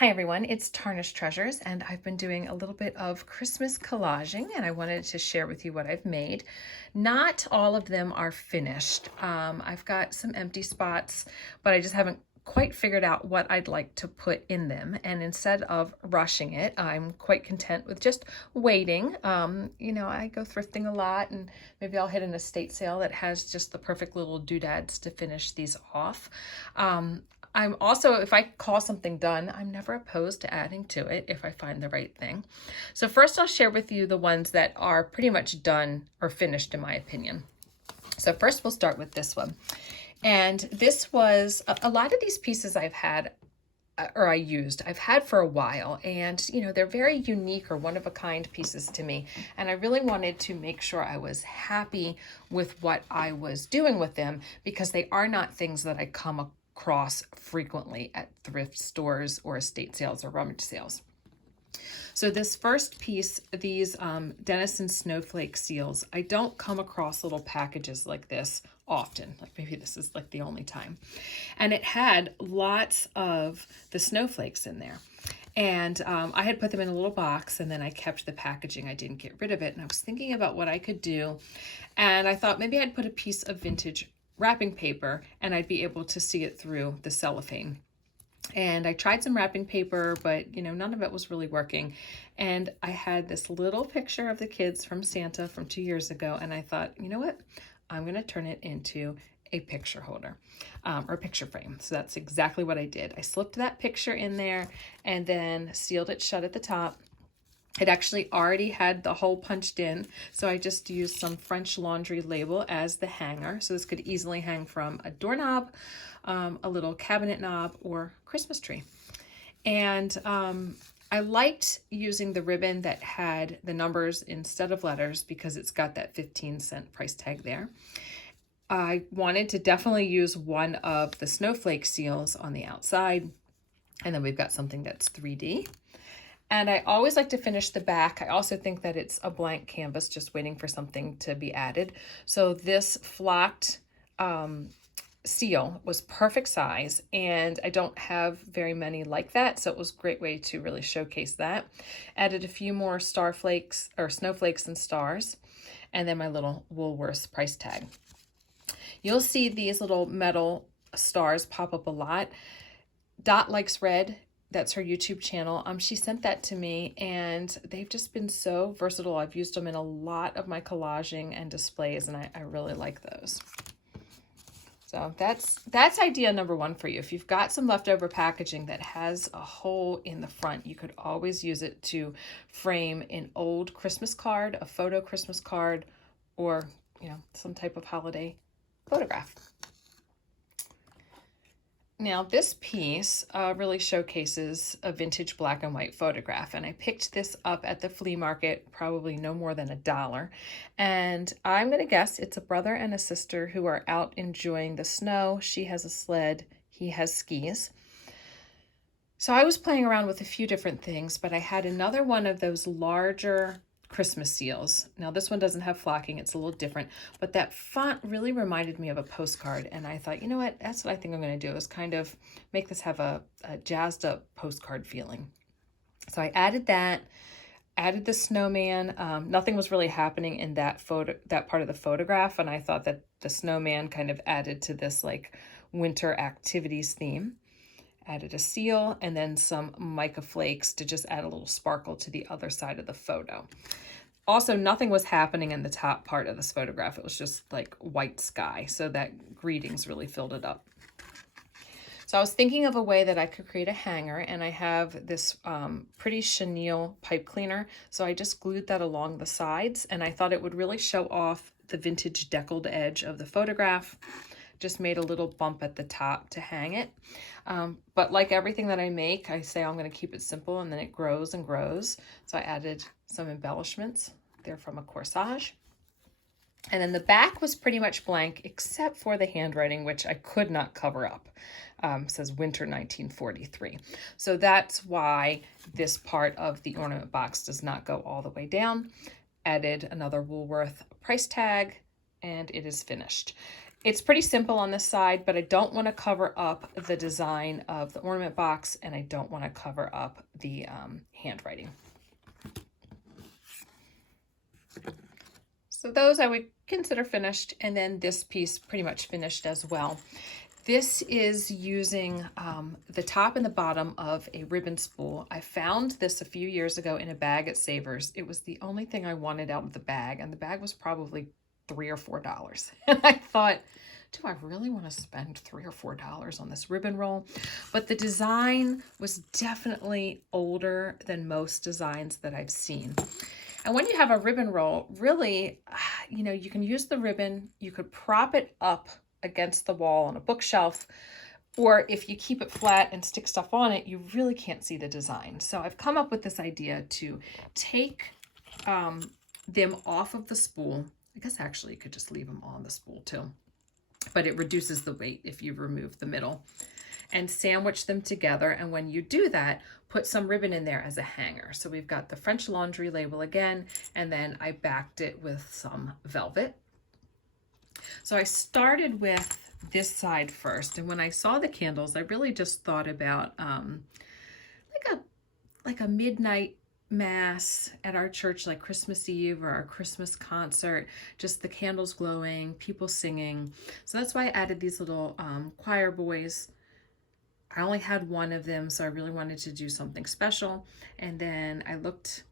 Hi everyone, it's Tarnished Treasures, and I've been doing a little bit of Christmas collaging, and I wanted to share with you what I've made. Not all of them are finished. I've got some empty spots, but I just haven't quite figured out what I'd like to put in them. And instead of rushing it, I'm quite content with just waiting. I go thrifting a lot, and maybe I'll hit an estate sale that has just the perfect little doodads to finish these off. I'm also, if I call something done, I'm never opposed to adding to it if I find the right thing. So first I'll share with you the ones that are pretty much done or finished in my opinion. So first we'll start with this one. And this was, a lot of these pieces I've had, I've had for a while, and they're very unique or one of a kind pieces to me. And I really wanted to make sure I was happy with what I was doing with them because they are not things that I come across frequently at thrift stores or estate sales or rummage sales. So this first piece, these Denison snowflake seals, I don't come across little packages like this often. Like maybe this is like the only time. And it had lots of the snowflakes in there. And I had put them in a little box, and then I kept the packaging. I didn't get rid of it. And I was thinking about what I could do. And I thought maybe I'd put a piece of vintage wrapping paper and I'd be able to see it through the cellophane. And I tried some wrapping paper, but none of it was really working. And I had this little picture of the kids from Santa from 2 years ago, and I thought, you know what? I'm going to turn it into a picture holder or a picture frame. So that's exactly what I did. I slipped that picture in there and then sealed it shut at the top. It actually already had the hole punched in, so I just used some French laundry label as the hanger. So this could easily hang from a doorknob, a little cabinet knob, or Christmas tree. And I liked using the ribbon that had the numbers instead of letters because it's got that 15-cent price tag there. I wanted to definitely use one of the snowflake seals on the outside, and then we've got something that's 3D. And I always like to finish the back. I also think that it's a blank canvas just waiting for something to be added. So this flocked seal was perfect size, and I don't have very many like that, so it was a great way to really showcase that. Added a few more star flakes or snowflakes and stars, and then my little Woolworths price tag. You'll see these little metal stars pop up a lot. Dot likes red. That's her YouTube channel. She sent that to me, and they've just been so versatile. I've used them in a lot of my collaging and displays, and I really like those. So that's idea number one for you. If you've got some leftover packaging that has a hole in the front, you could always use it to frame an old Christmas card, a photo Christmas card, or some type of holiday photograph. Now this piece really showcases a vintage black and white photograph, and I picked this up at the flea market, probably no more than $1. And I'm going to guess it's a brother and a sister who are out enjoying the snow. She has a sled, he has skis. So I was playing around with a few different things, but I had another one of those larger Christmas seals. Now this one doesn't have flocking, it's a little different, but that font really reminded me of a postcard, and I thought, you know what, that's what I think I'm going to do, is kind of make this have a jazzed up postcard feeling. So I added that, added the snowman. Nothing was really happening in that part of the photograph, and I thought that the snowman kind of added to this like winter activities theme. Added a seal and then some mica flakes to just add a little sparkle to the other side of the photo. Also, nothing was happening in the top part of this photograph. It was just like white sky, so that greetings really filled it up. So I was thinking of a way that I could create a hanger, and I have this pretty chenille pipe cleaner, so I just glued that along the sides, and I thought it would really show off the vintage deckled edge of the photograph. Just made a little bump at the top to hang it. But like everything that I make, I say I'm going to keep it simple, and then it grows and grows. So I added some embellishments. They're from a corsage. And then the back was pretty much blank except for the handwriting, which I could not cover up. It says winter 1943. So that's why this part of the ornament box does not go all the way down. Added another Woolworth price tag, and it is finished. It's pretty simple on this side, but I don't want to cover up the design of the ornament box, and I don't want to cover up the handwriting. So those I would consider finished, and then this piece pretty much finished as well. This is using the top and the bottom of a ribbon spool. I found this a few years ago in a bag at Savers. It was the only thing I wanted out of the bag, and the bag was probably $3 or $4. And I thought, do I really want to spend $3 or $4 on this ribbon roll? But the design was definitely older than most designs that I've seen. And when you have a ribbon roll, really, you know, you can use the ribbon, you could prop it up against the wall on a bookshelf, or if you keep it flat and stick stuff on it, you really can't see the design. So I've come up with this idea to take them off of the spool. I guess actually you could just leave them on the spool too, but it reduces the weight if you remove the middle, and sandwich them together. And when you do that, put some ribbon in there as a hanger. So we've got the French Laundry label again, and then I backed it with some velvet. So I started with this side first, and when I saw the candles, I really just thought about like a midnight mass at our church, like Christmas Eve or our Christmas concert, just the candles glowing, people singing. So that's why I added these little choir boys. I only had one of them, so I really wanted to do something special. And then I looked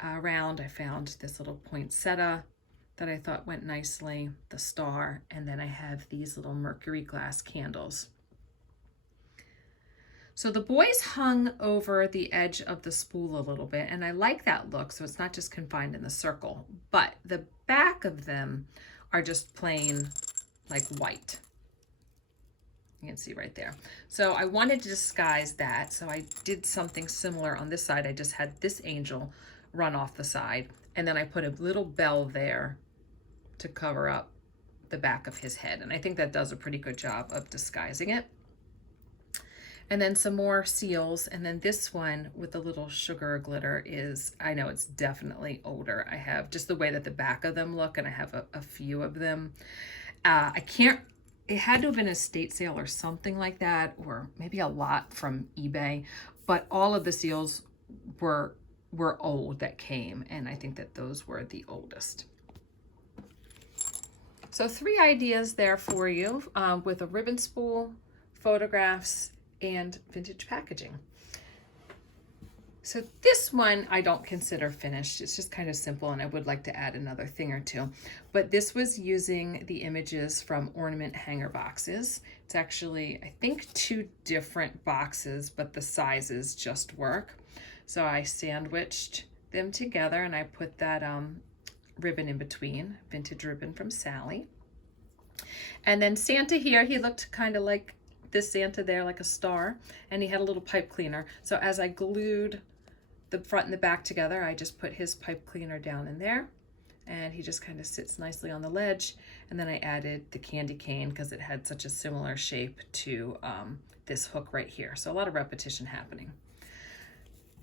around, I found this little poinsettia that I thought went nicely, the star, and then I have these little mercury glass candles. So the boys hung over the edge of the spool a little bit, and I like that look, so it's not just confined in the circle, but the back of them are just plain like white. You can see right there. So I wanted to disguise that, so I did something similar on this side. I just had this angel run off the side, and then I put a little bell there to cover up the back of his head, and I think that does a pretty good job of disguising it. And then some more seals, and then this one with the little sugar glitter is, I know it's definitely older. I have just the way that the back of them look, and I have a few of them. It had to have been a estate sale or something like that, or maybe a lot from eBay, but all of the seals were old that came, and I think that those were the oldest. So 3 ideas there for you with a ribbon spool, photographs, and vintage packaging. So this one I don't consider finished. It's just kind of simple, and I would like to add another thing or two. But this was using the images from ornament hanger boxes. It's actually, I think, 2 different boxes, but the sizes just work. So I sandwiched them together, and I put that ribbon in between, vintage ribbon from Sally. And then Santa here, he looked kind of like this Santa there, like a star, and he had a little pipe cleaner. So as I glued the front and the back together, I just put his pipe cleaner down in there, and he just kind of sits nicely on the ledge. And then I added the candy cane because it had such a similar shape to this hook right here. So a lot of repetition happening.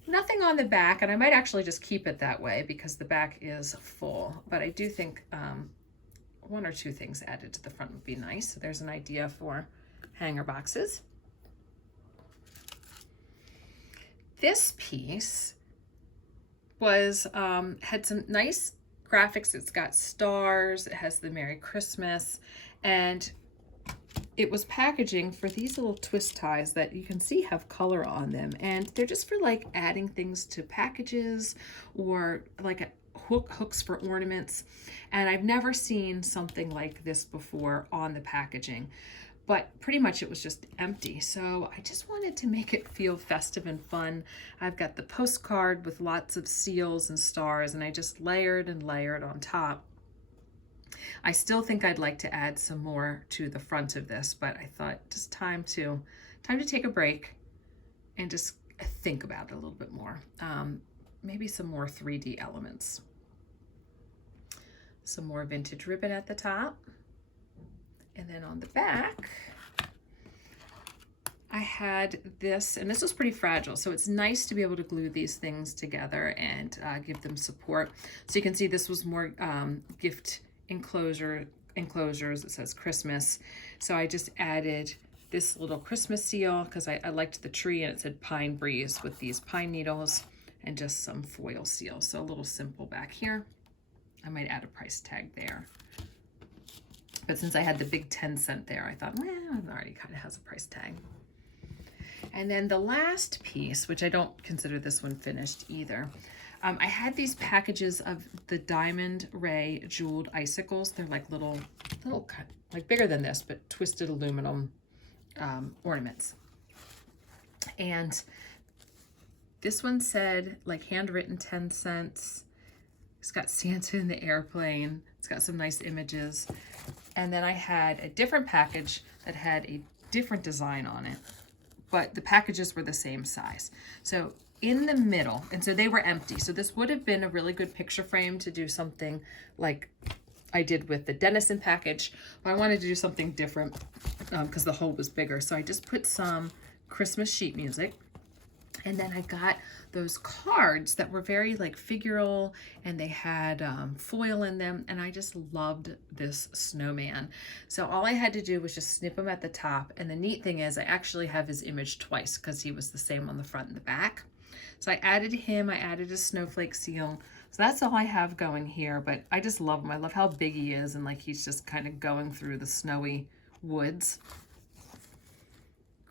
Nothing on the back, and I might actually just keep it that way because the back is full, but I do think 1 or 2 things added to the front would be nice. So there's an idea for hanger boxes. This piece was had some nice graphics. It's got stars, it has the Merry Christmas, and it was packaging for these little twist ties that you can see have color on them, and they're just for like adding things to packages or like hooks for ornaments. And I've never seen something like this before on the packaging, but pretty much it was just empty. So I just wanted to make it feel festive and fun. I've got the postcard with lots of seals and stars, and I just layered and layered on top. I still think I'd like to add some more to the front of this, but I thought just time to take a break and just think about it a little bit more. Maybe some more 3D elements. Some more vintage ribbon at the top. And then on the back, I had this, and this was pretty fragile, so it's nice to be able to glue these things together and give them support. So you can see this was more gift enclosure enclosures. It says Christmas. So I just added this little Christmas seal because I liked the tree, and it said Pine Breeze with these pine needles and just some foil seal. So a little simple back here. I might add a price tag there. But since I had the big 10-cent there, I thought, well, it already kind of has a price tag. And then the last piece, which I don't consider this one finished either, I had these packages of the Diamond Ray jeweled icicles. They're like little, like bigger than this, but twisted aluminum ornaments. And this one said like handwritten 10 cents. It's got Santa in the airplane. It's got some nice images. And then I had a different package that had a different design on it, but the packages were the same size. So in the middle, and so they were empty. So this would have been a really good picture frame to do something like I did with the Denison package, but I wanted to do something different because the hole was bigger. So I just put some Christmas sheet music. And then I got those cards that were very like figural, and they had foil in them, and I just loved this snowman. So all I had to do was just snip him at the top, and the neat thing is I actually have his image twice because he was the same on the front and the back. So I added him, I added a snowflake seal. So that's all I have going here, but I just love him. I love how big he is, and like he's just kind of going through the snowy woods.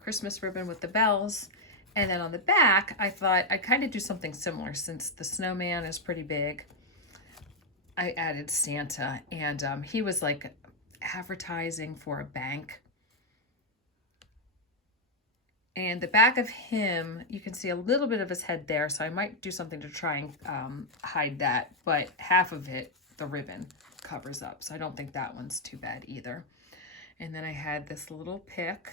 Christmas ribbon with the bells. And then on the back, I thought I'd kind of do something similar since the snowman is pretty big. I added Santa, and he was like advertising for a bank. And the back of him, you can see a little bit of his head there, so I might do something to try and hide that, but half of it, the ribbon, covers up. So I don't think that one's too bad either. And then I had this little pick.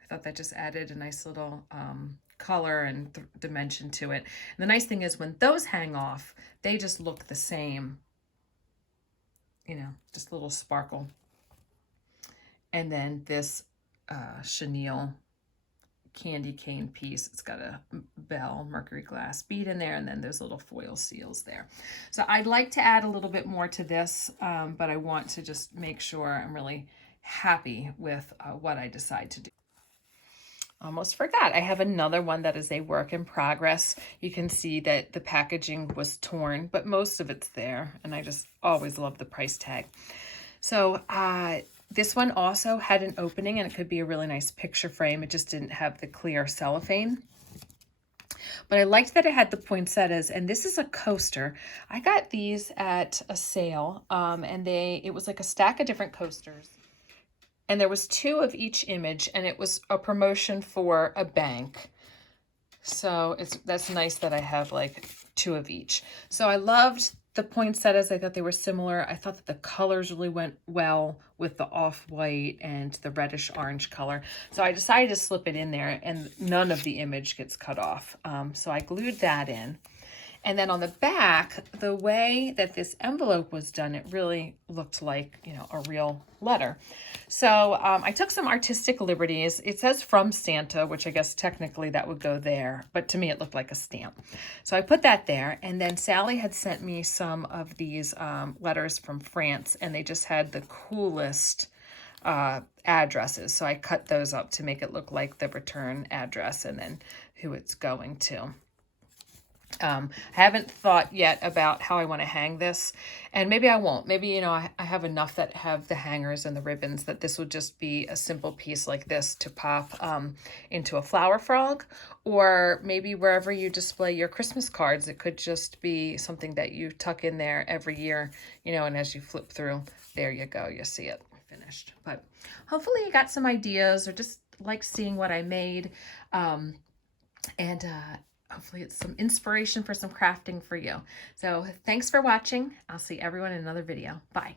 I thought that just added a nice little color and dimension to it. And the nice thing is when those hang off, they just look the same, you know, just a little sparkle. And then this chenille candy cane piece, it's got a bell mercury glass bead in there, and then there's little foil seals there. So I'd like to add a little bit more to this, but I want to just make sure I'm really happy with what I decide to do. Almost forgot, I have another one that is a work in progress. You can see that the packaging was torn, but most of it's there, and I just always love the price tag. So this one also had an opening, and it could be a really nice picture frame. It just didn't have the clear cellophane. But I liked that it had the poinsettias, and this is a coaster. I got these at a sale, and it was like a stack of different coasters. And there was 2 of each image, and it was a promotion for a bank. So that's nice that I have like 2 of each. So I loved the poinsettias. I thought they were similar. I thought that the colors really went well with the off-white and the reddish orange color. So I decided to slip it in there, and none of the image gets cut off. So I glued that in. And then on the back, the way that this envelope was done, it really looked like, you know, a real letter. So I took some artistic liberties. It says from Santa, which I guess technically that would go there, but to me it looked like a stamp. So I put that there, and then Sally had sent me some of these letters from France, and they just had the coolest addresses. So I cut those up to make it look like the return address and then who it's going to. I haven't thought yet about how I want to hang this, and maybe I won't. Maybe, you know, I have enough that have the hangers and the ribbons that this would just be a simple piece like this to pop into a flower frog, or maybe wherever you display your Christmas cards, it could just be something that you tuck in there every year, you know, and as you flip through, there you go, you see it finished. But hopefully you got some ideas or just like seeing what I made, hopefully it's some inspiration for some crafting for you. So thanks for watching. I'll see everyone in another video. Bye.